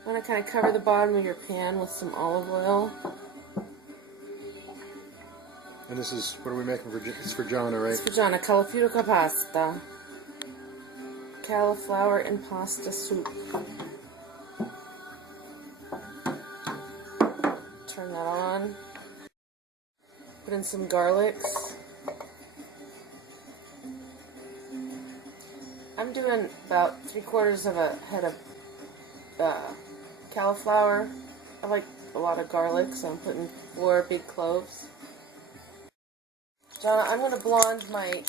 I'm going to kind of cover the bottom of your pan with some olive oil. And this is, what are we making for, it's for Gianna, right? It's for Gianna, cavolfiore con pasta. Cauliflower and pasta soup. Turn that on. Put in some garlic. I'm doing about 3/4 of a head of cauliflower. I like a lot of garlic, so I'm putting 4 big cloves. Gianna, I'm going to blonde my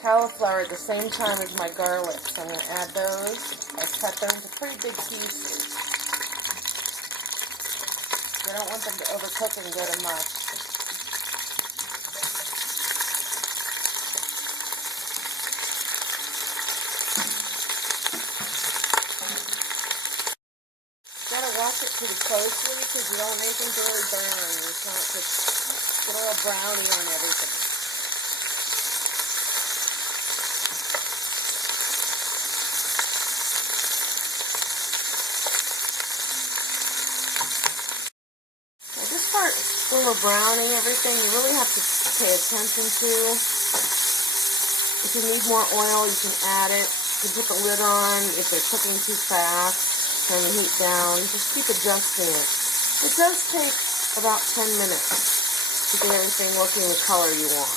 cauliflower at the same time as my garlic, so I'm going to add those. I cut them into pretty big pieces. I don't want them to overcook and go to mush. You gotta watch it pretty closely because you don't want anything to really burn. You just want it to get a little brownie on everything. Now this part, a little browning everything, you really have to pay attention to. If you need more oil, you can add it. You can put the lid on if they're cooking too fast. Turn the heat down. Just keep adjusting it. It does take about 10 minutes to get everything looking the color you want.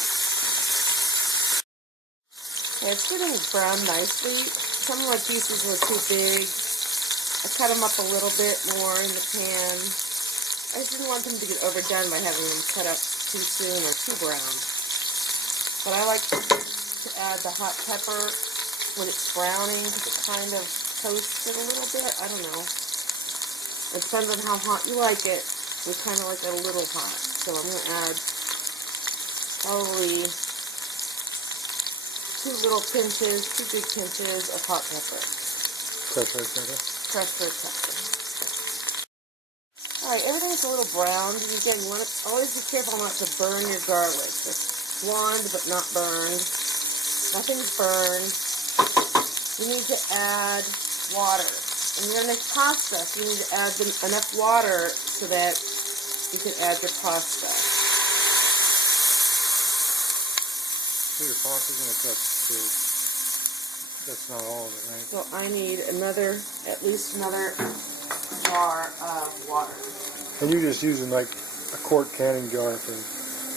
Okay, it's getting browned nicely. Some of my pieces were too big. I cut them up a little bit more in the pan. I just didn't want them to get overdone by having them cut up too soon or too brown. But I like to add the hot pepper when it's browning because it kind of toast it a little bit. I don't know. It depends on how hot you like it. We kind of like it a little hot. So I'm going to add probably 2 little pinches, 2 big pinches of hot pepper. Crushed red pepper? Crushed red pepper. Alright, everything's a little browned. And again, you want to always be careful not to burn your garlic. It's blonde but not burned. Nothing's burned. You need to add water. And you're going to make pasta, so you need to add enough water so that you can add your pasta. So your pasta's going to cook too. That's not all of it, right? So I need at least another jar of water. And you're just using like a quart canning jar for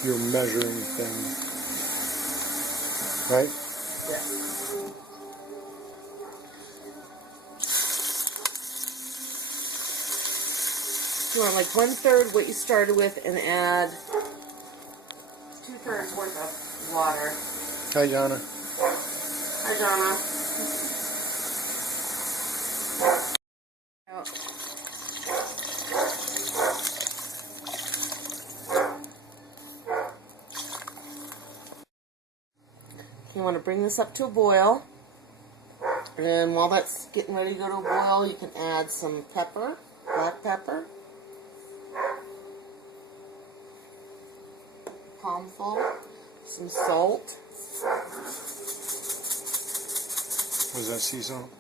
your measuring thing, right? Yes. You want like 1/3 what you started with and add 2/3 worth of water. Hi, Gianna. Hi, Gianna. You want to bring this up to a boil. And while that's getting ready to go to a boil, you can add some pepper, black pepper. Palmful, some salt. Was that sea salt?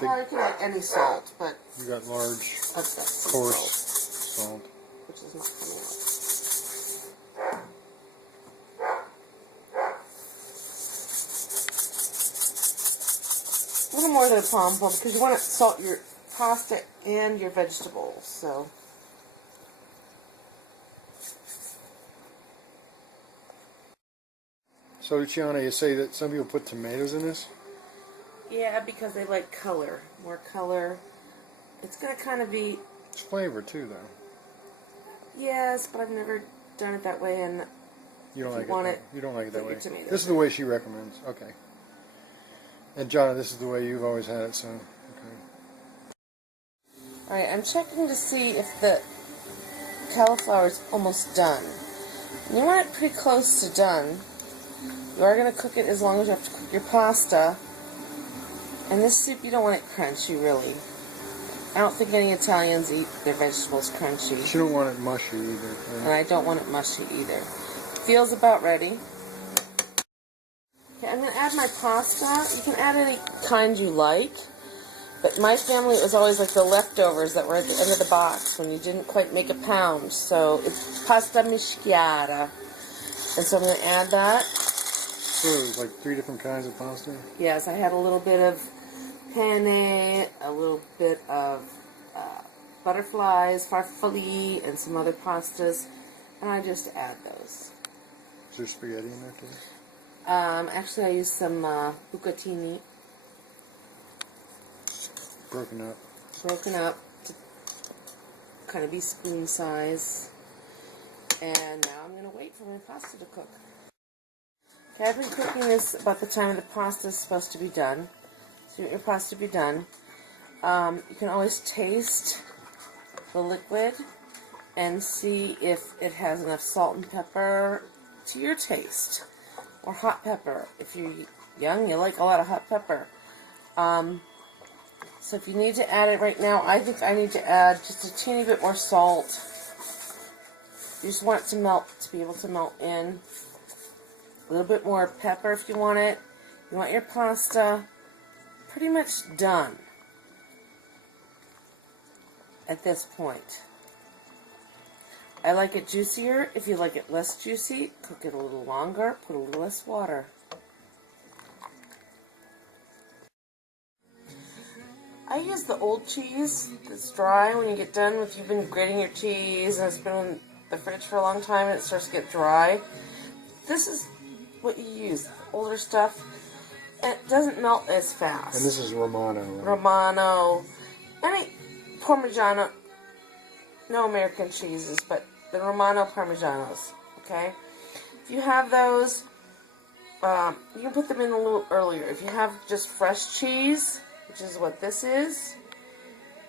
Well, you can add any salt, but You got large, I've got some coarse salt, salt. which is not coming out. A little more than a palmful because you want to salt your pasta and your vegetables. So. So, Luciana, you say that some people put tomatoes in this? Yeah, because they like color. More color. It's going to kind of be... It's flavor, too, though. Yes, but I've never done it that way, and You don't if like you want it. You don't like it that put way. your tomatoes This is the way she recommends. Okay. And Gianna, this is the way you've always had it. So, okay. Alright, I'm checking to see if the cauliflower is almost done. You want it pretty close to done. You are going to cook it as long as you have to cook your pasta. And this soup, you don't want it crunchy, really. I don't think any Italians eat their vegetables crunchy. You don't want it mushy either. Right? And I don't want it mushy either. Feels about ready. Okay, I'm going to add my pasta. You can add any kind you like. But my family, it was always like the leftovers that were at the end of the box when you didn't quite make a pound. So it's pasta mischiata. And so I'm going to add that. So there's like 3 different kinds of pasta? Yes, I had a little bit of penne, a little bit of butterflies, farfalle, and some other pastas. And I just add those. Is there spaghetti in there too? Actually, I used some bucatini. Broken up To kind of be spoon size. And now I'm going to wait for my pasta to cook. Okay, I've been cooking this about the time the pasta is supposed to be done. So you want your pasta to be done. You can always taste the liquid and see if it has enough salt and pepper to your taste. Or hot pepper. If you're young, you like a lot of hot pepper. So if you need to add it right now, I think I need to add just a teeny bit more salt. You just want it to melt, to be able to melt in. A little bit more pepper if you want it. You want your pasta pretty much done at this point. I like it juicier. If you like it less juicy, cook it a little longer, put a little less water. I use the old cheese that's dry when you get done with, you've been grating your cheese and it's been in the fridge for a long time and it starts to get dry. This is what you use, older stuff, and it doesn't melt as fast. And this is Romano, right? Romano, any Parmigiano, no American cheeses, but the Romano Parmigianos, okay? If you have those, you can put them in a little earlier. If you have just fresh cheese, which is what this is,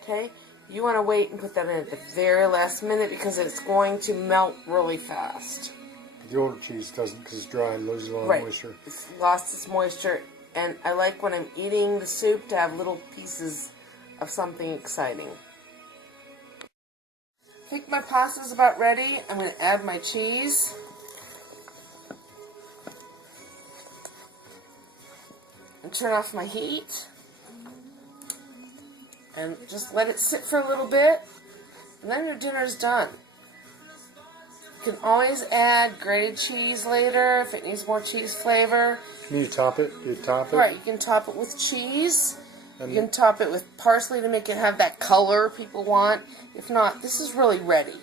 okay, you want to wait and put that in at the very last minute because it's going to melt really fast. The older cheese doesn't because it's dry and loses a lot of moisture. It's lost its moisture, and I like when I'm eating the soup to have little pieces of something exciting. I think my pasta's about ready. I'm going to add my cheese. And turn off my heat. And just let it sit for a little bit. And then your dinner's done. You can always add grated cheese later if it needs more cheese flavor. Can you top it? You top it? Right, you can top it with cheese. You can top it with parsley to make it have that color people want. If not, this is really ready.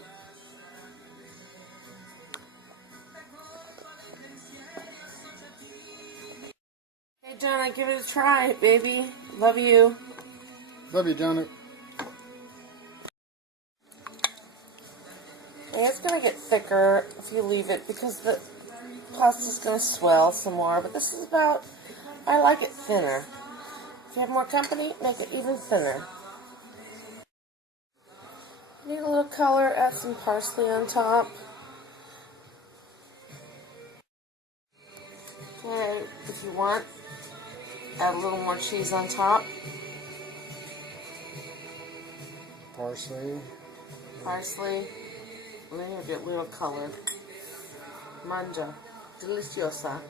Hey, Gianna, give it a try, baby. Love you. Love you, Gianna. Yeah, it's going to get thicker if you leave it because the pasta's going to swell some more. But this is about, I like it thinner. If you have more company, make it even thinner. Need a little color, add some parsley on top. Okay, if you want, add a little more cheese on top. Parsley. Parsley. And then you have your little color. Mangia. Deliciosa.